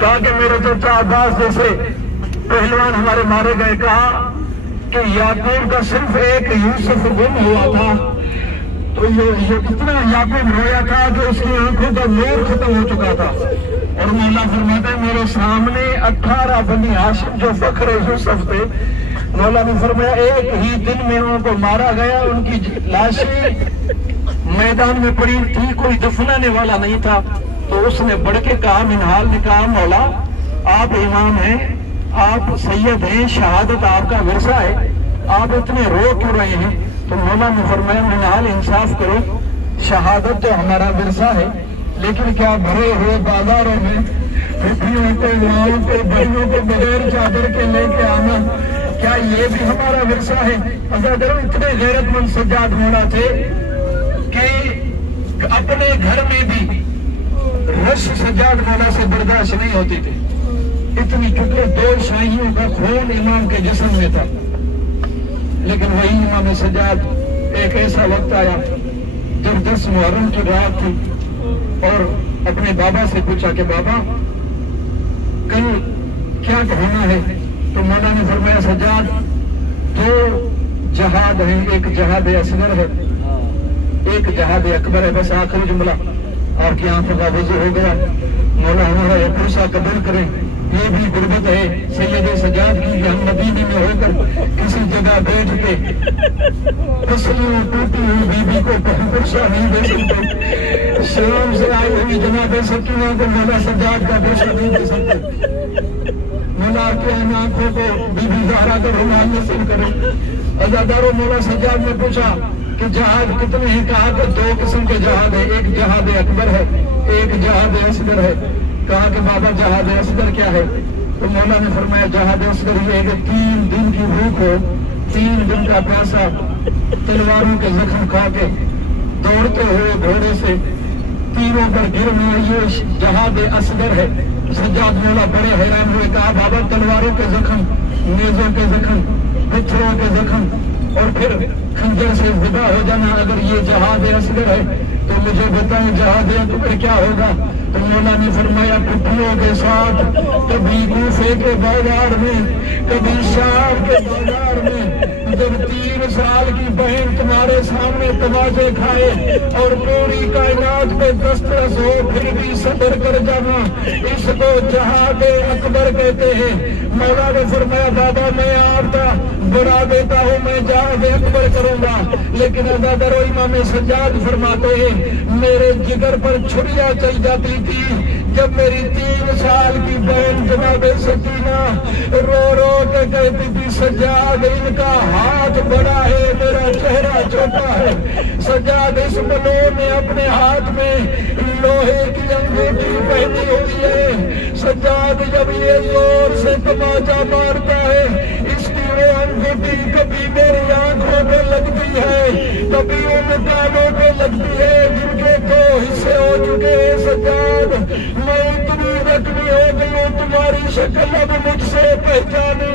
کہا کہ میرے چچا عباس جیسے پہلوان ہمارے مارے گئے. کہا کہ یعقوب کا صرف ایک یوسف گم ہوا تھا تو یہ اتنا یعقوب رویا تھا کہ اس کی آنکھوں کا نور ختم ہو چکا تھا. اور مولا فرماتا ہے میرے سامنے 18 بنی ہاشم جو فخر یوسف تھے، مولا نے فرمایا ایک ہی دن میں ان کو مارا گیا. ان کی لاشیں میدان میں پڑی تھی، کوئی دفنانے والا نہیں تھا. تو اس نے بڑھ کے کہا منہال نے کہا مولا آپ امام ہیں، آپ سید ہیں، شہادت آپ کا ورثہ ہے، آپ اتنے رو کیوں رہے ہیں؟ تو مولا نے فرمایا منہال انصاف کرو، شہادت تو ہمارا ورثہ ہے لیکن کیا بھرے ہوئے بازاروں میں پھپھیوں کو ماؤں کو بڑیوں کو بغیر چادر کے لے کے آنا کیا یہ بھی ہمارا ورثہ ہے؟ اگر اتنے غیرت مند سجاد مولا تھے کہ اپنے گھر میں بھی رش سجاد مولا سے برداشت نہیں ہوتی تھی. اتنی چکے 2 شاہیوں کا خون امام کے جسم میں تھا. لیکن وہی امام سجاد ایک ایسا وقت آیا جب 10 محرم کی رات تھی اور اپنے بابا سے پوچھا کہ بابا کل کیا ہونا ہے؟ تو مولا نے فرمایا سجاد 2 جہاد ہیں، ایک جہاد اصغر ہے، ایک جہاد اکبر ہے. بس آخری جملہ آپ کی آنکھوں کا وضو ہو گیا. مولا ہمارا یہ پرسہ قبول کریں. یہ بھی غربت ہے سید سجاد کی کہ ہم مدینے میں ہو کر کسی جگہ بیٹھ کے پسلیوں ٹوٹی ہوئی بیوی کو پرسہ نہیں دے سکتے. شام سے آئی ہوئی جناب سکینہ کو مولا سجاد کا پرسہ نہیں دے سکتے. مولا آپ کے ان آنکھوں کو بی بی زہرا کا رومال نصیب کرے. عزاداروں مولا سجاد نے پوچھا کہ جہاد کتنے ہیں؟ کہا کہ 2 قسم کے جہاد ہیں، ایک جہاد اکبر ہے، ایک جہاد اصغر ہے. کہا کہ بابا جہاد اصغر کیا ہے؟ تو مولا نے فرمایا جہاد اصغر یہ ہے کہ 3 دن کی بھوک ہو، 3 دن کا پیاسا، تلواروں کے زخم کھا کے دوڑتے ہوئے گھوڑے سے تیروں پر گرنا، یہ جہاد اصغر ہے. سجاد مولا بڑے حیران ہوئے. کہا بابا تلواروں کے زخم، نیزوں کے زخم، پتھروں کے زخم اور پھر خنجر سے ذبح ہو جانا اگر یہ جہاد اصغر ہے تو مجھے بتائیں جہاد اکبر کیا ہوگا؟ تو مولا نے فرمایا پٹھیوں کے ساتھ کبھی کوفے کے بازار میں، کبھی شام کے بازار میں جب 3 سال کی بہن تمہارے سامنے تماشے کھائے اور پوری کائنات پہ دسترس ہو پھر بھی صبر کر جانا، اس کو جہاد اکبر کہتے ہیں. مولا نے فرمایا بابا میں آپ کا بڑا بیٹا ہوں، میں جہاد اکبر کروں گا. لیکن عزادارو امام سجاد فرماتے ہیں میرے جگر پر چھریاں چل جاتی تھی جب میری 3 سال کی بہن جناب سکینہ رو رو کے کہتی تھی سجاد ان کا ہاتھ بڑا ہے میرا چہرہ چھوٹا ہے. سجاد اس بلور نے اپنے ہاتھ میں لوہے کی انگوٹھی پہنی ہوئی ہے. سجاد جب یہ زور سے تماچا مارتا ہے اس کی وہ انگوٹھی کبھی میری آنکھوں پہ لگتی ہے کبھی ان کانوں پہ لگتی ہے جن کے 2 حصے ہو چکے ہیں. سجاد میں اتنی زخمی ہو گئی ہوں تمہاری شکل اب مجھ سے پہچانی